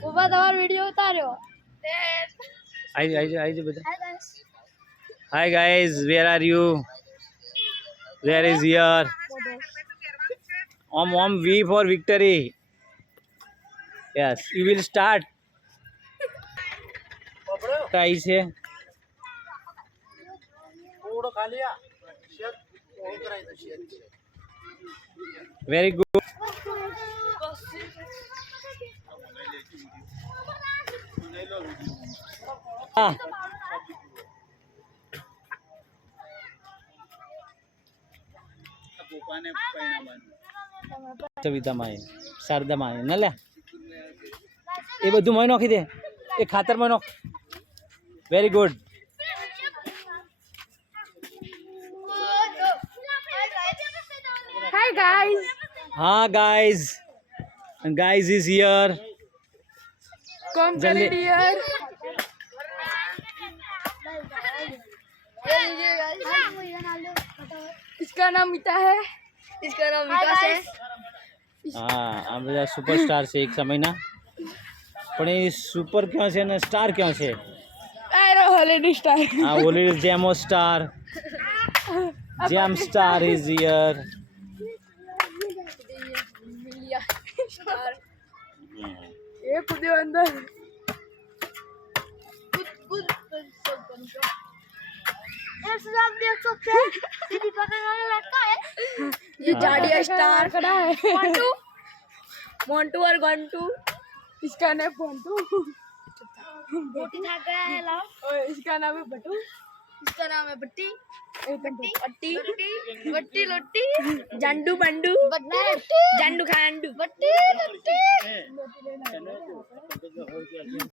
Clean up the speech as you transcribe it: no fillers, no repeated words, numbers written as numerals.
ऊपर તમારો વિડિયો ઉતાર્યો આઈ બધા hi guys where are you where is here Om V for victory yes you will start આઈ છે થોડો ખાલી આ શેક ઓન કરાઈ દે શેક વેરી ગુડ હા સવિતા માય શારદા માય ન લે એ બધું મોય નાખી દે એ ખાતર માં નાખ વેરી ગુડ हाय गाइस हाँ guys guys is here come करे डियर इसका नाम मीता है इसका नाम विकास है हाँ आ બધા સુપરસ્ટાર છે એક સમયના પણ એ સુપર ક્યાં છે ને સ્ટાર ક્યાં છે एरो हॉलिडे स्टार આ ઓલી જેમો સ્ટાર જેમ સ્ટાર ઇઝ હિયર स्टार ये कूदे अंदर ये जाडिया स्टार खड़ा है मोंटू और गंटू इसका नाम मोंटू और इसका नाम है बटू इसका नाम है बट्टी बट्टी बट्टी बट्टी लोट्टी जंडू बंडू जंडू खांडू बट्टी